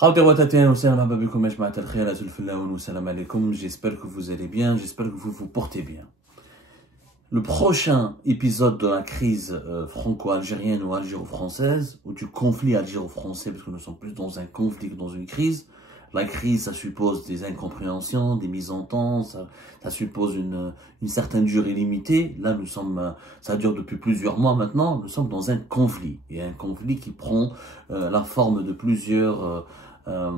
J'espère que vous allez bien, j'espère que vous vous portez bien. Le prochain épisode de la crise franco-algérienne ou algéro-française, ou du conflit algéro-français, parce que nous sommes plus dans un conflit que dans une crise. La crise, ça suppose des incompréhensions, des mises en temps, ça suppose une certaine durée limitée. Là, ça dure depuis plusieurs mois maintenant, nous sommes dans un conflit. Et un conflit qui prend la forme de plusieurs... un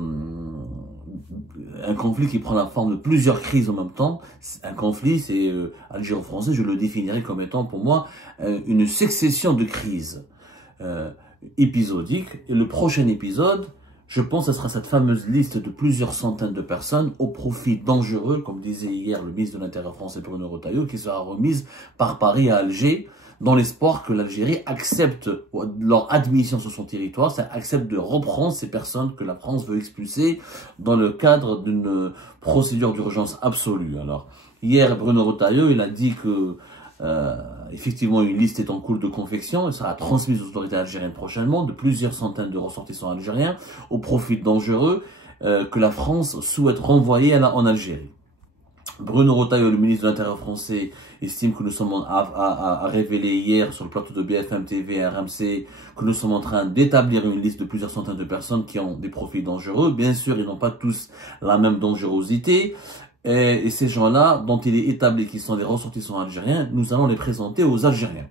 conflit qui prend la forme de plusieurs crises en même temps. Un conflit, c'est algéro-français, je le définirais comme étant pour moi une succession de crises épisodiques. Et le prochain épisode, je pense que ce sera cette fameuse liste de plusieurs centaines de personnes au profit dangereux, comme disait hier le ministre de l'Intérieur français Bruno Retailleau, qui sera remise par Paris à Alger, dans l'espoir que l'Algérie accepte leur admission sur son territoire, ça accepte de reprendre ces personnes que la France veut expulser dans le cadre d'une procédure d'urgence absolue. Alors, hier, Bruno Retailleau, il a dit que effectivement, une liste est en cours de confection, elle sera transmise aux autorités algériennes prochainement, de plusieurs centaines de ressortissants algériens au profit dangereux que la France souhaite renvoyer en Algérie. Bruno Retailleau, le ministre de l'Intérieur français, estime que nous sommes à révéler hier sur le plateau de BFM TV et RMC que nous sommes en train d'établir une liste de plusieurs centaines de personnes qui ont des profils dangereux. Bien sûr, ils n'ont pas tous la même dangerosité. Et ces gens-là, dont il est établi qu'ils sont des ressortissants algériens, nous allons les présenter aux Algériens.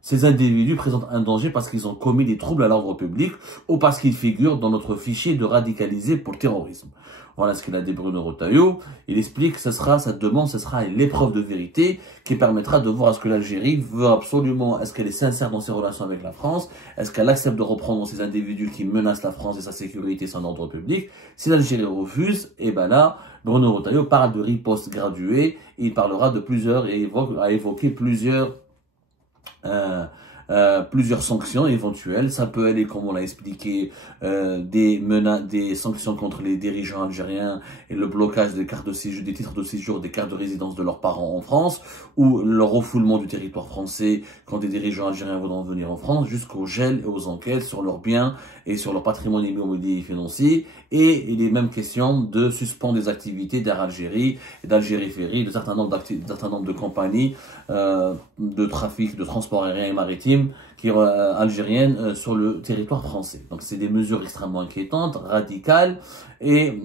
Ces individus présentent un danger parce qu'ils ont commis des troubles à l'ordre public ou parce qu'ils figurent dans notre fichier de radicalisés pour terrorisme. Voilà ce qu'il a dit Bruno Retailleau. Il explique que cette demande, ce sera l'épreuve de vérité qui permettra de voir est-ce que l'Algérie veut absolument, est-ce qu'elle est sincère dans ses relations avec la France, est-ce qu'elle accepte de reprendre ces individus qui menacent la France et sa sécurité et son ordre public. Si l'Algérie refuse, et ben là, Bruno Retailleau parle de riposte graduée, et il parlera de plusieurs, et a évoqué plusieurs sanctions éventuelles. Ça peut aller, comme on l'a expliqué, des sanctions contre les dirigeants algériens et le blocage des cartes de séjour, des titres de séjour, des cartes de résidence de leurs parents en France, ou le refoulement du territoire français quand des dirigeants algériens voudront venir en France, jusqu'au gel et aux enquêtes sur leurs biens et sur leur patrimoine immobilier et financier. Et il est même question de suspendre les activités d'Air Algérie et d'Algérie Ferry, d'un certain nombre de compagnies de trafic, de transport aérien et maritime algériennes sur le territoire français. Donc c'est des mesures extrêmement inquiétantes, radicales et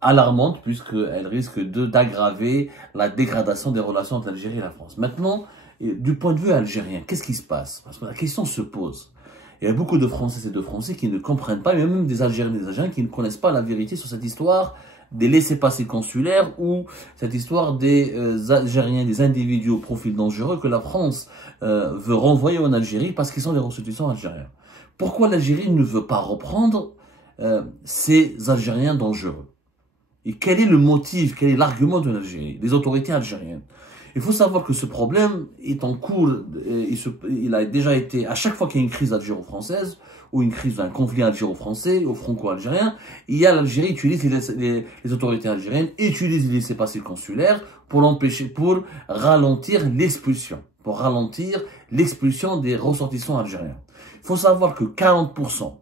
alarmantes, puisqu'elles risquent d'aggraver la dégradation des relations entre l'Algérie et la France. Maintenant, du point de vue algérien, qu'est-ce qui se passe? Parce que la question se pose. Il y a beaucoup de Françaises et de Français qui ne comprennent pas, mais même des Algériens et des Algériens qui ne connaissent pas la vérité sur cette histoire des laissez-passer consulaires ou cette histoire des Algériens, des individus au profil dangereux que la France veut renvoyer en Algérie parce qu'ils sont des ressortissants algériens. Pourquoi l'Algérie ne veut pas reprendre ces Algériens dangereux? Et quel est le motif, quel est l'argument de l'Algérie, des autorités algériennes? Il faut savoir que ce problème est en cours, il a déjà été, à chaque fois qu'il y a une crise algéro-française, ou une crise d'un conflit algéro-français, ou franco-algérien, l'Algérie utilise les autorités algériennes, utilisent les laissez-passer consulaires pour ralentir l'expulsion, des ressortissants algériens. Il faut savoir que 40%,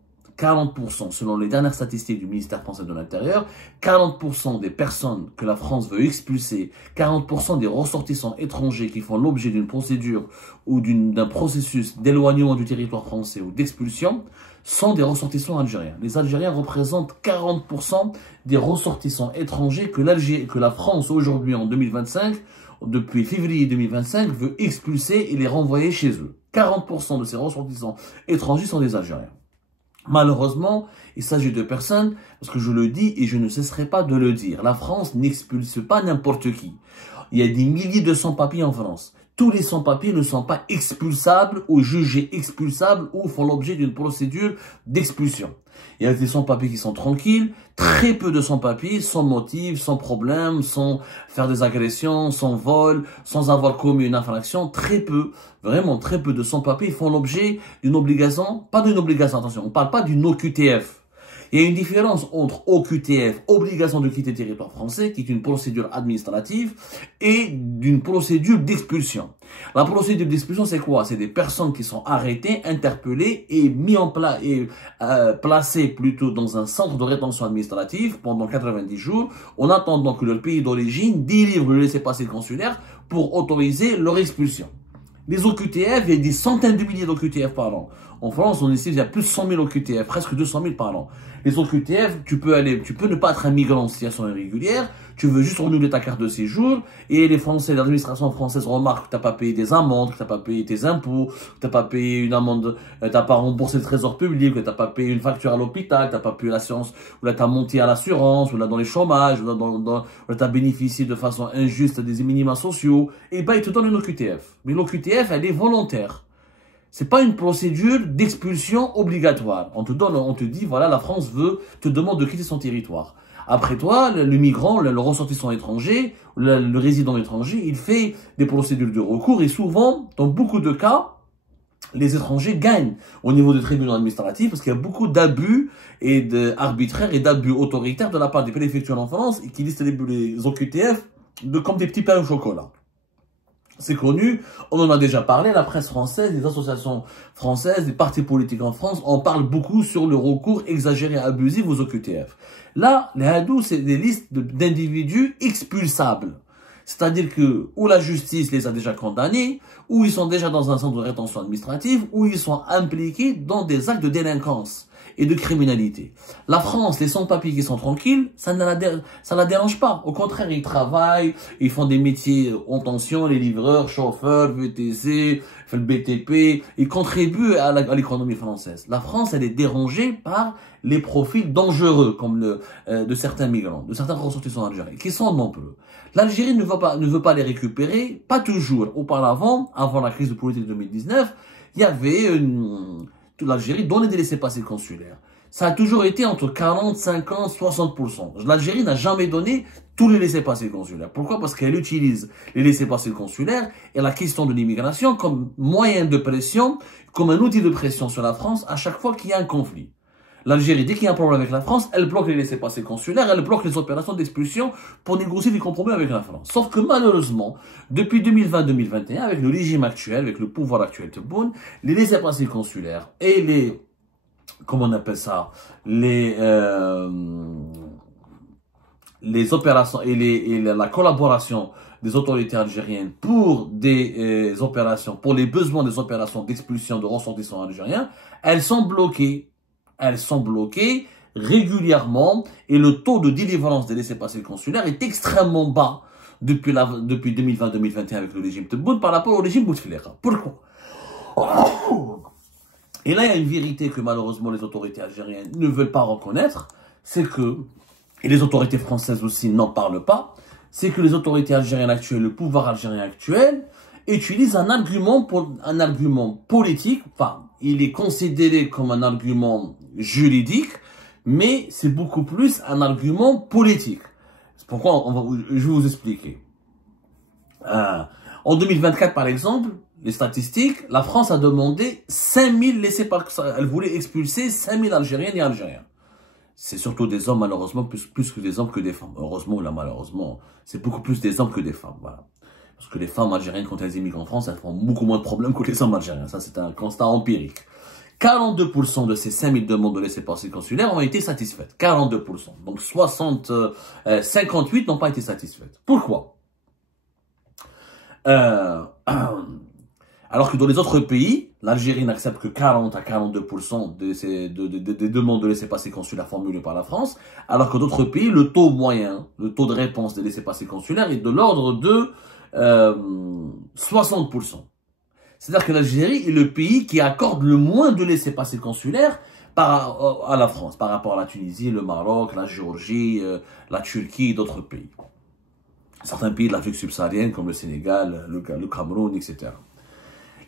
selon les dernières statistiques du ministère français de l'Intérieur, 40% des personnes que la France veut expulser, 40% des ressortissants étrangers qui font l'objet d'une procédure ou d'un processus d'éloignement du territoire français ou d'expulsion, sont des ressortissants algériens. Les Algériens représentent 40% des ressortissants étrangers que la France aujourd'hui en 2025, depuis février 2025, veut expulser et les renvoyer chez eux. 40% de ces ressortissants étrangers sont des Algériens. Malheureusement, il s'agit de personnes, parce que je le dis et je ne cesserai pas de le dire, la France n'expulse pas n'importe qui. Il y a des milliers de sans-papiers en France. Tous les sans-papiers ne sont pas expulsables ou jugés expulsables ou font l'objet d'une procédure d'expulsion. Il y a des sans-papiers qui sont tranquilles, très peu de sans-papiers, sans motif, sans problème, sans faire des agressions, sans vol, sans avoir commis une infraction, très peu, vraiment très peu de sans-papiers font l'objet d'une obligation, pas d'une obligation, attention, on ne parle pas d'une OQTF. Il y a une différence entre OQTF, obligation de quitter le territoire français, qui est une procédure administrative, et d'une procédure d'expulsion. La procédure d'expulsion, c'est quoi? C'est des personnes qui sont arrêtées, interpellées et mis en place et placées plutôt dans un centre de rétention administrative pendant 90 jours, en attendant que leur pays d'origine délivre le laissez-passer consulaire pour autoriser leur expulsion. Les OQTF, il y a des centaines de milliers d'OQTF par an. En France, on estime qu'il y a plus de 100 000 OQTF, presque 200 000 par an. Les OQTF, tu peux ne pas être un migrant en situation irrégulière, tu veux juste renouveler ta carte de séjour, et les Français, l'administration française remarque que tu n'as pas payé des amendes, que tu n'as pas payé tes impôts, que tu n'as pas payé une amende, tu n'as pas remboursé le trésor public, que tu n'as pas payé une facture à l'hôpital, que tu n'as pas payé l'assurance, ou là tu as monté à l'assurance, ou là dans les chômages, ou là tu as bénéficié de façon injuste des minima sociaux, et ben ils te donnent une OQTF. Mais l'OQTF, elle est volontaire. C'est pas une procédure d'expulsion obligatoire. On te dit, voilà, la France te demande de quitter son territoire. Après toi, le migrant, le ressortissant étranger, le résident étranger, il fait des procédures de recours et souvent, dans beaucoup de cas, les étrangers gagnent au niveau des tribunaux administratifs parce qu'il y a beaucoup d'abus et arbitraires et d'abus autoritaires de la part des préfectures en France et qui listent les OQTF comme des petits pains au chocolat. C'est connu, on en a déjà parlé, la presse française, les associations françaises, les partis politiques en France en parlent beaucoup sur le recours exagéré et abusif aux OQTF. Là, les hadous, c'est des listes d'individus expulsables. C'est-à-dire que, ou la justice les a déjà condamnés, ou ils sont déjà dans un centre de rétention administrative, ou ils sont impliqués dans des actes de délinquance et de criminalité. La France, les sans-papiers qui sont tranquilles, ça la dérange pas. Au contraire, ils travaillent, ils font des métiers en tension, les livreurs, chauffeurs, VTC, le BTP, ils contribuent à l'économie française. La France, elle est dérangée par les profils dangereux, comme de certains migrants, de certains ressortissants algériens, qui sont nombreux. L'Algérie ne veut pas les récupérer, pas toujours. Auparavant, avant la crise politique de 2019, il y avait l'Algérie donnait des laissez-passer consulaires. Ça a toujours été entre 40, 50, 60%. L'Algérie n'a jamais donné tous les laissez-passer consulaires. Pourquoi? Parce qu'elle utilise les laissez-passer consulaires et la question de l'immigration comme moyen de pression, comme un outil de pression sur la France à chaque fois qu'il y a un conflit. L'Algérie, dès qu'il y a un problème avec la France, elle bloque les laissez-passer consulaires, elle bloque les opérations d'expulsion pour négocier des compromis avec la France. Sauf que malheureusement, depuis 2020-2021, avec le régime actuel, avec le pouvoir actuel de Boun, les laissez-passer consulaires et les, comment on appelle ça, les opérations et la collaboration des autorités algériennes pour des opérations, pour les besoins des opérations d'expulsion de ressortissants algériens, elles sont bloquées. Elles sont bloquées régulièrement et le taux de délivrance des laissez-passer consulaires est extrêmement bas depuis 2020-2021 avec le régime Tebboune par rapport au régime Bouteflika. Pourquoi? Et là, il y a une vérité que malheureusement les autorités algériennes ne veulent pas reconnaître, c'est que, et les autorités françaises aussi n'en parlent pas, c'est que les autorités algériennes actuelles, le pouvoir algérien actuel, utilise un argument politique, enfin, il est considéré comme un argument juridique, mais c'est beaucoup plus un argument politique. C'est pourquoi je vais vous expliquer. En 2024, par exemple, les statistiques, la France a demandé 5000 laissez-passer, elle voulait expulser 5000 Algériennes et Algériens. C'est surtout des hommes, malheureusement, plus que des hommes que des femmes. Heureusement, là, malheureusement, c'est beaucoup plus des hommes que des femmes, voilà. Parce que les femmes algériennes, quand elles immigrent en France, elles font beaucoup moins de problèmes que les hommes algériens. Ça, c'est un constat empirique. 42% de ces 5000 demandes de laissez-passer consulaires ont été satisfaites. 42%. Donc 58 n'ont pas été satisfaites. Pourquoi? Alors que dans les autres pays, l'Algérie n'accepte que 40 à 42% des demandes de laissez-passer consulaires formulées par la France, alors que d'autres pays, le taux moyen, le taux de réponse des laissez-passer consulaires est de l'ordre de 60%. C'est-à-dire que l'Algérie est le pays qui accorde le moins de laissez-passer consulaires à la France, par rapport à la Tunisie, le Maroc, la Géorgie, la Turquie et d'autres pays. Certains pays de l'Afrique subsaharienne comme le Sénégal, le Cameroun, etc.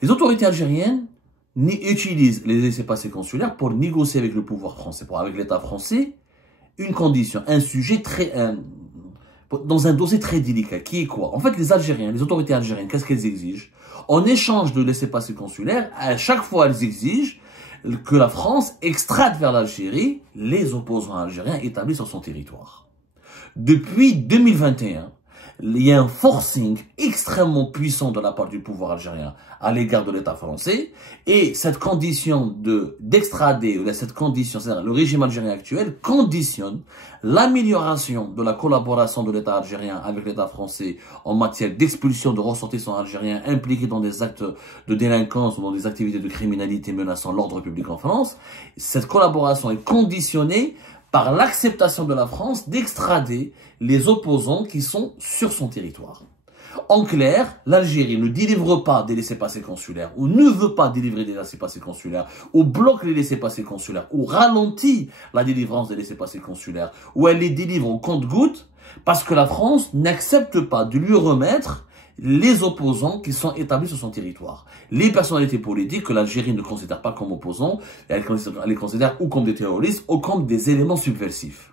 Les autorités algériennes utilisent les laissez-passer consulaires pour négocier avec le pouvoir français, avec l'État français, une condition, un sujet dans un dossier très délicat, qui est quoi? En fait, les autorités algériennes, qu'est-ce qu'elles exigent? En échange de laissez-passer consulaires, à chaque fois, elles exigent que la France extrade vers l'Algérie les opposants algériens établis sur son territoire. Depuis 2021, il y a un forcing extrêmement puissant de la part du pouvoir algérien à l'égard de l'État français, et cette condition d'extrader, cette condition, c'est-à-dire le régime algérien actuel, conditionne l'amélioration de la collaboration de l'État algérien avec l'État français en matière d'expulsion de ressortissants algériens impliqués dans des actes de délinquance ou dans des activités de criminalité menaçant l'ordre public en France. Cette collaboration est conditionnée par l'acceptation de la France d'extrader les opposants qui sont sur son territoire. En clair, l'Algérie ne délivre pas des laissez-passer consulaires, ou ne veut pas délivrer des laissez-passer consulaires, ou bloque les laissez-passer consulaires, ou ralentit la délivrance des laissez-passer consulaires, ou elle les délivre au compte-gouttes, parce que la France n'accepte pas de lui remettre les opposants qui sont établis sur son territoire. Les personnalités politiques que l'Algérie ne considère pas comme opposants, elle les considère ou comme des terroristes ou comme des éléments subversifs.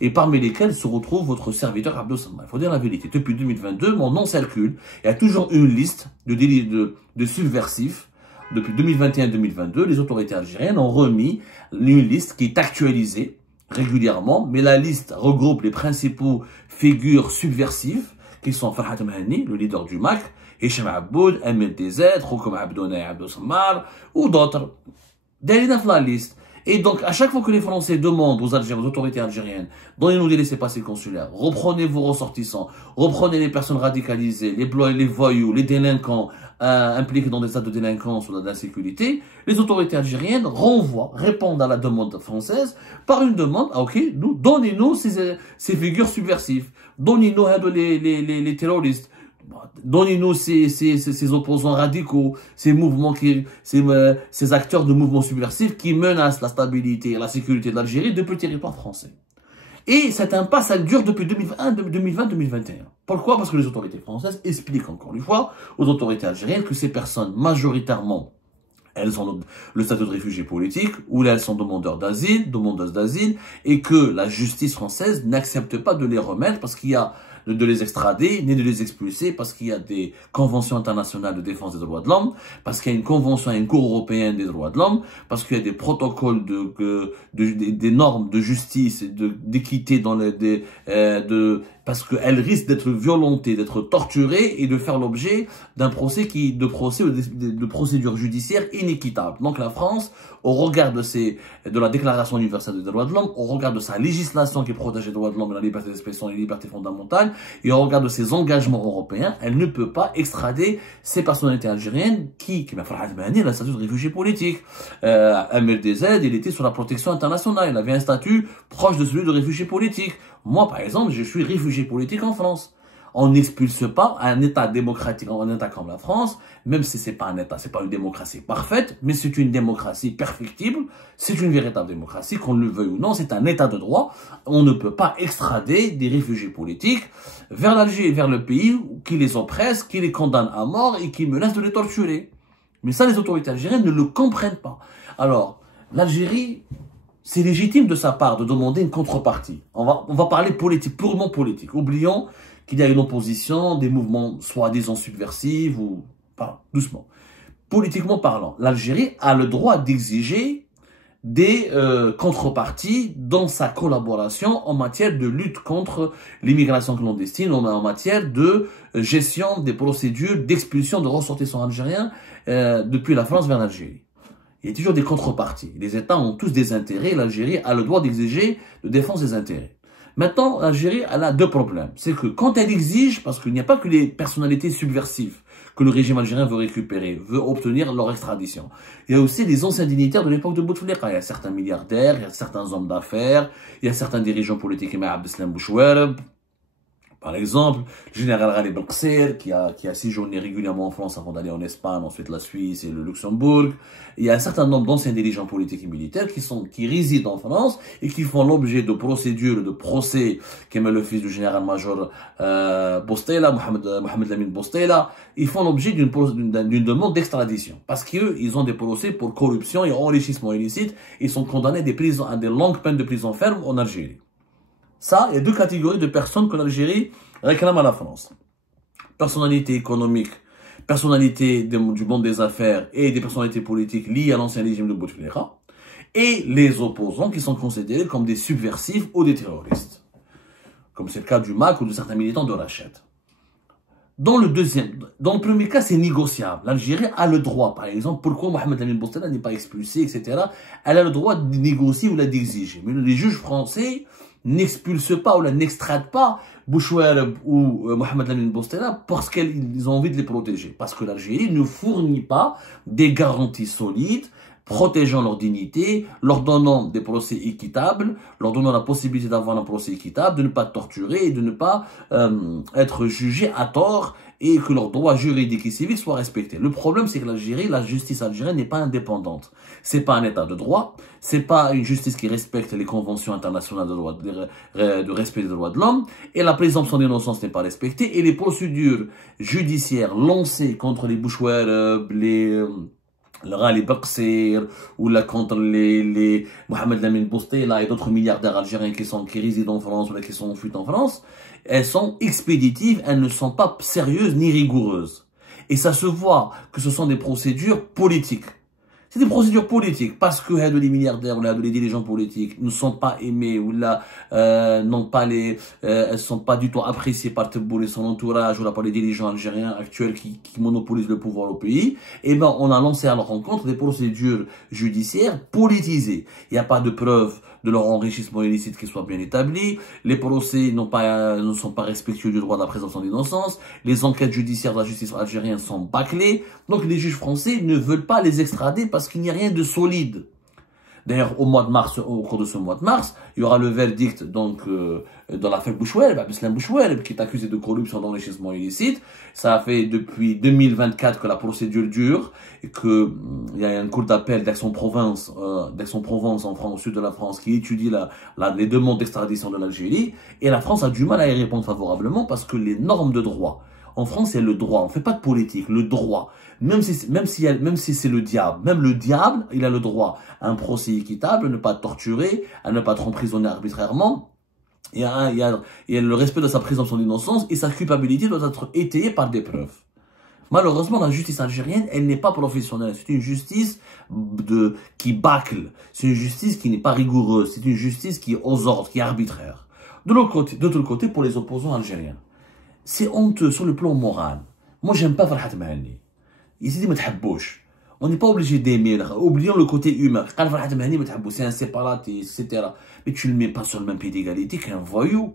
Et parmi lesquels se retrouve votre serviteur Abdou Samar. Il faut dire la vérité. Depuis 2022, mon nom circule. Il y a toujours une liste de subversifs. Depuis 2021-2022, les autorités algériennes ont remis une liste qui est actualisée régulièrement, mais la liste regroupe les principaux figures subversives qui sont Farhat Mahani, le leader du MAC, Hicham Aboud, MLDZ, Roukoum Abdouna et Abdou Samar, ou d'autres. Derrière la liste. Et donc, à chaque fois que les Français demandent aux autorités algériennes, donnez-nous des laissez-passer consulaires, reprenez vos ressortissants, reprenez les personnes radicalisées, les voyous, les délinquants impliqués dans des actes de délinquance ou d'insécurité, les autorités algériennes répondent à la demande française par une demande, donnez-nous ces figures subversives, donnez-nous les terroristes, donnez-nous ces opposants radicaux, ces mouvements ces acteurs de mouvements subversifs qui menacent la stabilité et la sécurité de l'Algérie depuis le territoire français. Et cette impasse, elle dure depuis 2020-2021. Pourquoi? Parce que les autorités françaises expliquent encore une fois aux autorités algériennes que ces personnes, majoritairement, elles ont le statut de réfugiés politiques, ou elles sont demandeuses d'asile, et que la justice française n'accepte pas de les remettre parce qu'il y a de les extrader, ni de les expulser, parce qu'il y a des conventions internationales de défense des droits de l'homme, parce qu'il y a une convention et une cour européenne des droits de l'homme, parce qu'il y a des protocoles des normes de justice et d'équité parce qu'elles risquent d'être violentées, d'être torturées et de faire l'objet d'un de procédures judiciaires inéquitables. Donc la France, au regard de la Déclaration universelle des droits de l'homme, au regard de sa législation qui protège les droits de l'homme et la liberté d'expression et les libertés fondamentales, et au regard de ses engagements européens, elle ne peut pas extrader ces personnalités algériennes qui Farhat Mahani, elle a un statut de réfugié politique. MLDZ, il était sur la protection internationale, il avait un statut proche de celui de réfugié politique. Moi, par exemple, je suis réfugié politique en France. On n'expulse pas un État démocratique, un État comme la France, même si c'est pas un État, c'est pas une démocratie parfaite, mais c'est une démocratie perfectible, c'est une véritable démocratie, qu'on le veuille ou non, c'est un État de droit. On ne peut pas extrader des réfugiés politiques vers l'Algérie, vers le pays qui les oppresse, qui les condamne à mort et qui menace de les torturer. Mais ça, les autorités algériennes ne le comprennent pas. Alors, l'Algérie, c'est légitime de sa part de demander une contrepartie. On va parler politique, purement politique. Oublions qu'il y a une opposition, des mouvements soi-disant subversifs ou pas, doucement. Politiquement parlant, l'Algérie a le droit d'exiger des contreparties dans sa collaboration en matière de lutte contre l'immigration clandestine, en matière de gestion des procédures d'expulsion de ressortissants algériens depuis la France vers l'Algérie. Il y a toujours des contreparties. Les États ont tous des intérêts. L'Algérie a le droit d'exiger de défendre ses intérêts. Maintenant, l'Algérie, elle a deux problèmes. C'est que quand elle exige, parce qu'il n'y a pas que les personnalités subversives que le régime algérien veut récupérer, veut obtenir leur extradition. Il y a aussi les anciens dignitaires de l'époque de Bouteflika. Il y a certains milliardaires, il y a certains hommes d'affaires, il y a certains dirigeants politiques comme Abdeslam Bouchouareb. Par exemple, le général Ghalib El-Qsir, qui a séjourné régulièrement en France avant d'aller en Espagne, ensuite la Suisse et le Luxembourg. Il y a un certain nombre d'anciens dirigeants politiques et militaires qui résident en France et qui font l'objet de procédures, de procès, comme le fils du général-major Bostela, Mohamed Lamine Bostela. Ils font l'objet d'une demande d'extradition. Parce qu'eux, ils ont des procès pour corruption et enrichissement illicite. Ils sont condamnés à des longues peines de prison ferme en Algérie. Ça, il y a deux catégories de personnes que l'Algérie réclame à la France. Personnalité économique, personnalités du monde des affaires et des personnalités politiques liées à l'ancien régime de Bouteflika, et les opposants qui sont considérés comme des subversifs ou des terroristes, comme c'est le cas du MAC ou de certains militants de Rachet. Dans le premier cas, c'est négociable. L'Algérie a le droit, par exemple, pourquoi Mohamed Lamine Boustela n'est pas expulsé, etc. Elle a le droit de négocier ou d'exiger. Mais les juges français n'expulsent pas ou n'extradent pas Bouchouer ou Mohamed Lamine Boustela parce qu'ils ont envie de les protéger. Parce que l'Algérie ne fournit pas des garanties solides protégeant leur dignité, leur donnant des procès équitables, leur donnant la possibilité d'avoir un procès équitable, de ne pas torturer et de ne pas être jugés à tort et que leurs droits juridiques et civiques soient respectés. Le problème, c'est que l'Algérie, la justice algérienne n'est pas indépendante. C'est pas un état de droit, c'est pas une justice qui respecte les conventions internationales de respect des droits de l'homme, et la présomption d'innocence n'est pas respectée, et les procédures judiciaires lancées contre les Bouchouer, le Ghali Baksir, ou là contre les Mohamed Lamine Boustela et d'autres milliardaires algériens qui résident en France ou là qui sont en fuite en France, elles sont expéditives, elles ne sont pas sérieuses ni rigoureuses. Et ça se voit que ce sont des procédures politiques. C'est des procédures politiques parce que les milliardaires ou les dirigeants politiques ne sont pas aimés ou là elles sont pas du tout appréciées par Tebboune et son entourage ou là par les dirigeants algériens actuels qui monopolisent le pouvoir au pays. Et ben on a lancé à leur rencontre des procédures judiciaires politisées. Il n'y a pas de preuves de leur enrichissement illicite qui soit bien établi. Les procès ne sont pas respectueux du droit de la présomption d'innocence. Les enquêtes judiciaires de la justice algérienne sont bâclées. Donc les juges français ne veulent pas les extrader parce qu'il n'y a rien de solide. D'ailleurs, au cours de ce mois de mars, il y aura le verdict dans l'affaire Bouchouer, Abdeslam Bouchouer, qui est accusé de corruption d'enrichissement illicite. Ça fait depuis 2024 que la procédure dure et que il y a une cour d'appel d'Aix-en-Provence en France, au sud de la France, qui étudie les demandes d'extradition de l'Algérie. Et la France a du mal à y répondre favorablement parce que les normes de droit en France, c'est le droit. On fait pas de politique. Le droit. Même si c'est le diable. Même le diable, il a le droit à un procès équitable, à ne pas torturer, à ne pas être emprisonné arbitrairement. Il y a le respect de sa présomption d'innocence et sa culpabilité doit être étayée par des preuves. Malheureusement, la justice algérienne, elle n'est pas professionnelle. C'est une justice qui bâcle. C'est une justice qui n'est pas rigoureuse. C'est une justice qui est aux ordres, qui est arbitraire. De l'autre côté, pour les opposants algériens, c'est honteux sur le plan moral. Moi, j'aime pas Farhat Mahani. Il s'est dit, me t'habouche. On n'est pas obligé d'aimer. Oublions le côté humain. Farhat Mahani, me t'habouche. C'est un séparatiste, etc. Mais tu le mets pas sur le même pied d'égalité qu'un voyou.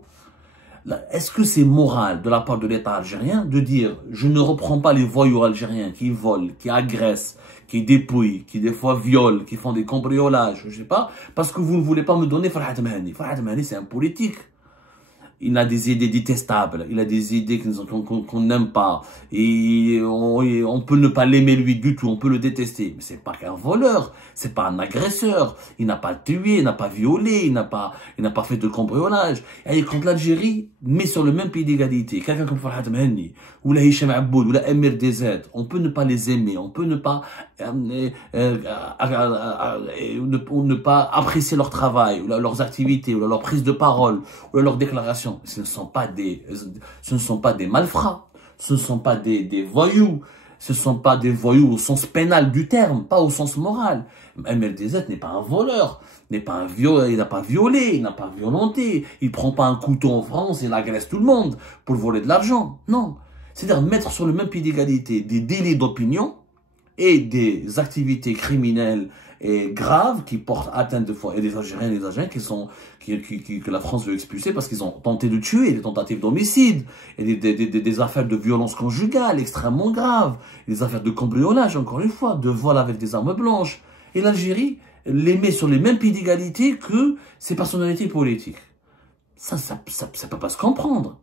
Est-ce que c'est moral de la part de l'État algérien de dire, je ne reprends pas les voyous algériens qui volent, qui agressent, qui dépouillent, qui des fois violent, qui font des cambriolages, je sais pas, parce que vous ne voulez pas me donner Farhat Mahani. Farhat Mahani, c'est un politique. Il a des idées détestables, il a des idées qu'on n'aime pas, et on peut ne pas l'aimer lui du tout, on peut le détester, mais c'est pas qu'un voleur, c'est pas un agresseur, il n'a pas tué, il n'a pas violé, il n'a pas fait de cambriolage. Et quand l'Algérie met sur le même pied d'égalité quelqu'un comme Farhat Mahani, ou la Hicham Aboud, ou la Emir DZ, on peut ne pas les aimer, on peut ne pas apprécier leur travail, ou leurs activités, ou leur prise de parole, ou leurs déclarations. Ce ne sont pas des malfrats, ce ne sont pas des voyous, ce ne sont pas des voyous au sens pénal du terme, pas au sens moral. MLDZ n'est pas un voleur, il n'a pas violé, il n'a pas violenté, il prend pas un couteau en France et il agresse tout le monde pour voler de l'argent. Non. C'est-à-dire mettre sur le même pied d'égalité des délits d'opinion et des activités criminelles et graves qui portent atteinte de fois et des Algériens que la France veut expulser parce qu'ils ont tenté de tuer, des tentatives d'homicide, et des affaires de violence conjugale extrêmement graves, des affaires de cambriolage, encore une fois, de vol avec des armes blanches. Et l'Algérie les met sur les mêmes pieds d'égalité que ses personnalités politiques. Ça peut pas se comprendre.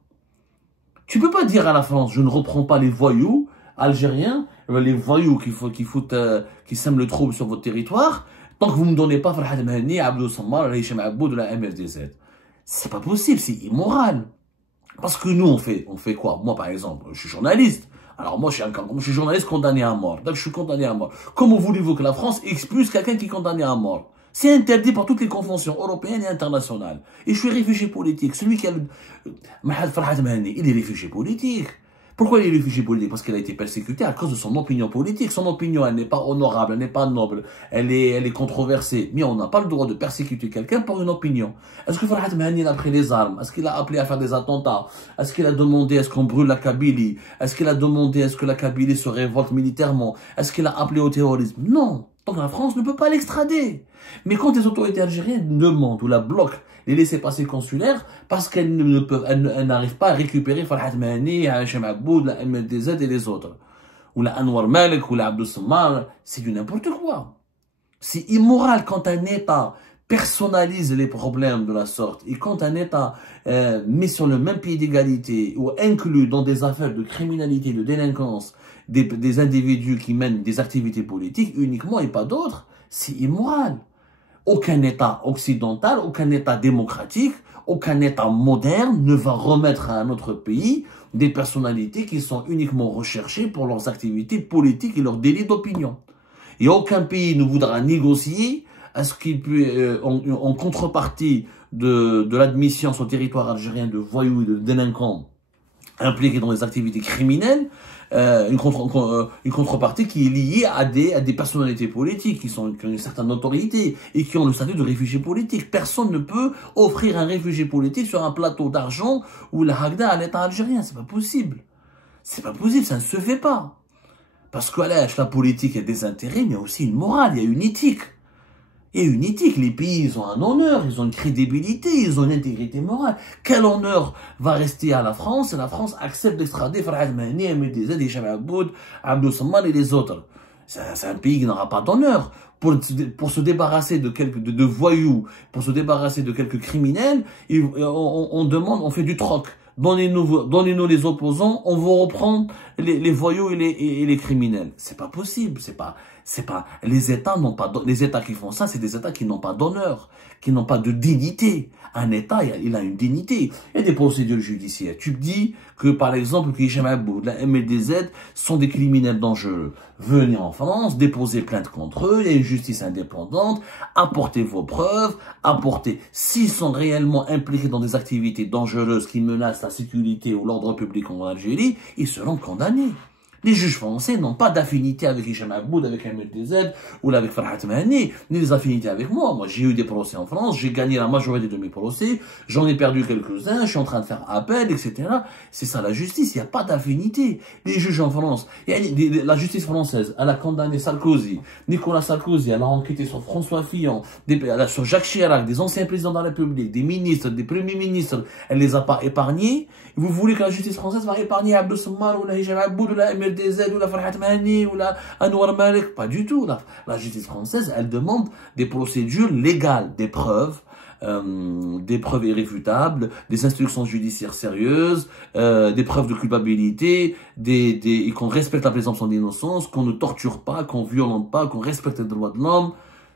Tu peux pas dire à la France, je ne reprends pas les voyous algériens, les voyous qui sèment le trouble sur votre territoire, tant que vous ne me donnez pas Farhat Mahani, Abdou Sammar, Hicham Aboud, la MRDZ. C'est pas possible, c'est immoral. Parce que nous, on fait quoi? Moi, par exemple, je suis journaliste. Alors moi, je suis journaliste condamné à mort. Donc je suis condamné à mort. Comment voulez-vous que la France expulse quelqu'un qui est condamné à mort? C'est interdit par toutes les conventions européennes et internationales. Et je suis réfugié politique. Celui qui a Farhat Mahani, il est réfugié politique. Pourquoi il est réfugié politique? Parce qu'il a été persécuté à cause de son opinion politique. Son opinion, elle n'est pas honorable, elle n'est pas noble, elle est controversée. Mais on n'a pas le droit de persécuter quelqu'un pour une opinion. Est-ce que Farhat Mahani a pris les armes? Est-ce qu'il a appelé à faire des attentats? Est-ce qu'il a demandé est-ce qu'on brûle la Kabylie? Est-ce qu'il a demandé est-ce que la Kabylie se révolte militairement? Est-ce qu'il a appelé au terrorisme? Non. Donc la France ne peut pas l'extrader. Mais quand les autorités algériennes demandent ou la bloquent les laissez-passer consulaires parce qu'elles n'arrivent pas à récupérer Farhat Mahani, Hachem Aboud, la MLDZ et les autres, ou la Anwar Malik, ou la Abdou Sammar, c'est du n'importe quoi. C'est immoral quand un État personnalise les problèmes de la sorte et quand un État met sur le même pied d'égalité ou inclut dans des affaires de criminalité, de délinquance, des individus qui mènent des activités politiques uniquement et pas d'autres, c'est immoral. Aucun État occidental, aucun État démocratique, aucun État moderne ne va remettre à un autre pays des personnalités qui sont uniquement recherchées pour leurs activités politiques et leurs délits d'opinion. Et aucun pays ne voudra négocier à ce qu'il puisse, en contrepartie de l'admission sur le territoire algérien de voyous et de délinquants impliqués dans des activités criminelles, une contrepartie qui est liée à des personnalités politiques qui ont une certaine autorité et qui ont le statut de réfugié politique. Personne ne peut offrir un réfugié politique sur un plateau d'argent ou la Hagda à l'État algérien. C'est pas possible. C'est pas possible, ça ne se fait pas. Parce que la politique a des intérêts, mais aussi une morale, il y a une éthique. Il y a une éthique, les pays, ils ont un honneur, ils ont une crédibilité, ils ont une intégrité morale. Quel honneur va rester à la France et la France accepte d'extrader Farhat Mahani, MLDZ, Hichem Aboud, Abdou Sammar et les autres? C'est un pays qui n'aura pas d'honneur. Pour se débarrasser de voyous, pour se débarrasser de quelques criminels, on demande, on fait du troc. Donnez-nous les opposants, on va reprendre les voyous et les criminels. C'est pas possible, les États n'ont pas, les États qui font ça, c'est des États qui n'ont pas d'honneur, qui n'ont pas de dignité. Un État, il a une dignité. Il y a des procédures judiciaires. Tu me dis que, par exemple, que Hichem Aboud, la MLDZ sont des criminels dangereux. Venez en France, déposez plainte contre eux, il y a une justice indépendante, apportez vos preuves, s'ils sont réellement impliqués dans des activités dangereuses qui menacent la sécurité ou l'ordre public en Algérie, ils seront condamnés. Les juges français n'ont pas d'affinité avec Hichem Aboud, avec MLDZ ou avec Farhat Mahani, ni des affinités avec moi. Moi, j'ai eu des procès en France, j'ai gagné la majorité de mes procès, j'en ai perdu quelques-uns, je suis en train de faire appel, etc. C'est ça la justice, il n'y a pas d'affinité. Les juges en France, la justice française, elle a condamné Sarkozy, Nicolas Sarkozy, elle a enquêté sur François Fillon, sur Jacques Chirac, des anciens présidents de la République, des ministres, des premiers ministres, elle les a pas épargnés. Vous voulez que la justice française va épargner Abdou Sammar ou la Hichem Aboud ou la MLDZ ou la Farhat Mahani ou la Anwar Malik? Pas du tout. La justice française, elle demande des procédures légales, des preuves irréfutables, des instructions judiciaires sérieuses, des preuves de culpabilité, et qu'on respecte la présomption d'innocence, qu'on ne torture pas, qu'on violente pas, qu'on respecte les droits de l'homme.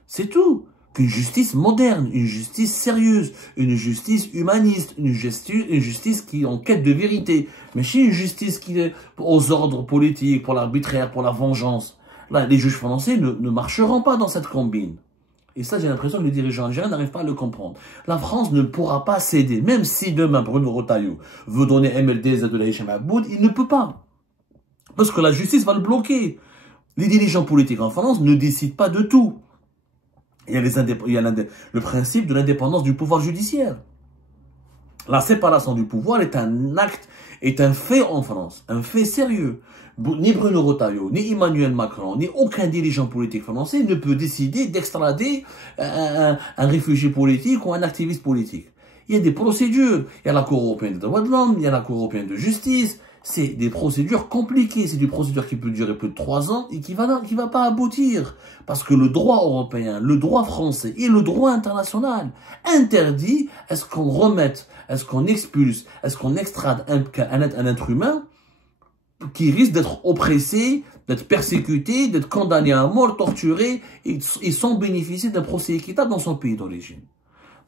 C'est tout. Qu'une justice moderne, une justice sérieuse, une justice humaniste, une justice qui est en quête de vérité. Mais si une justice qui est aux ordres politiques, pour l'arbitraire, pour la vengeance, là, les juges français ne marcheront pas dans cette combine. Et ça, j'ai l'impression que les dirigeants algériens n'arrivent pas à le comprendre. La France ne pourra pas céder, même si demain Bruno Retailleau veut donner MLDZ de la Hichem Aboud, il ne peut pas. Parce que la justice va le bloquer. Les dirigeants politiques en France ne décident pas de tout. Il y a le principe de l'indépendance du pouvoir judiciaire. La séparation du pouvoir est un acte, est un fait en France, un fait sérieux. Ni Bruno Retailleau, ni Emmanuel Macron, ni aucun dirigeant politique français ne peut décider d'extrader un réfugié politique ou un activiste politique. Il y a des procédures. Il y a la Cour européenne des droits de l'homme, il y a la Cour européenne de justice. C'est des procédures compliquées, c'est des procédures qui peuvent durer plus de 3 ans et qui va pas aboutir. Parce que le droit européen, le droit français et le droit international interdit est-ce qu'on remette, est-ce qu'on expulse, est-ce qu'on extrade un être humain qui risque d'être oppressé, d'être persécuté, d'être condamné à mort, torturé et sans bénéficier d'un procès équitable dans son pays d'origine.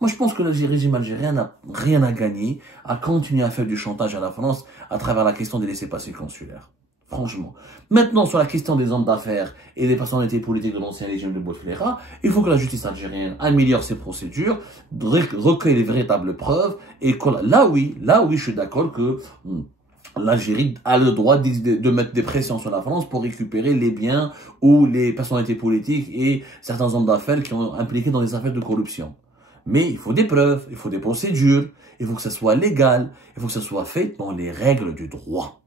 Moi, je pense que le régime algérien n'a rien à gagner à continuer à faire du chantage à la France à travers la question des laissez-passer consulaires. Franchement. Maintenant, sur la question des hommes d'affaires et des personnalités politiques de l'ancien régime de Bouteflika, il faut que la justice algérienne améliore ses procédures, recueille les véritables preuves, et là oui, je suis d'accord que l'Algérie a le droit de mettre des pressions sur la France pour récupérer les biens ou les personnalités politiques et certains hommes d'affaires qui ont impliqué dans des affaires de corruption. Mais il faut des preuves, il faut des procédures, il faut que ça soit légal, il faut que ça soit fait dans les règles du droit.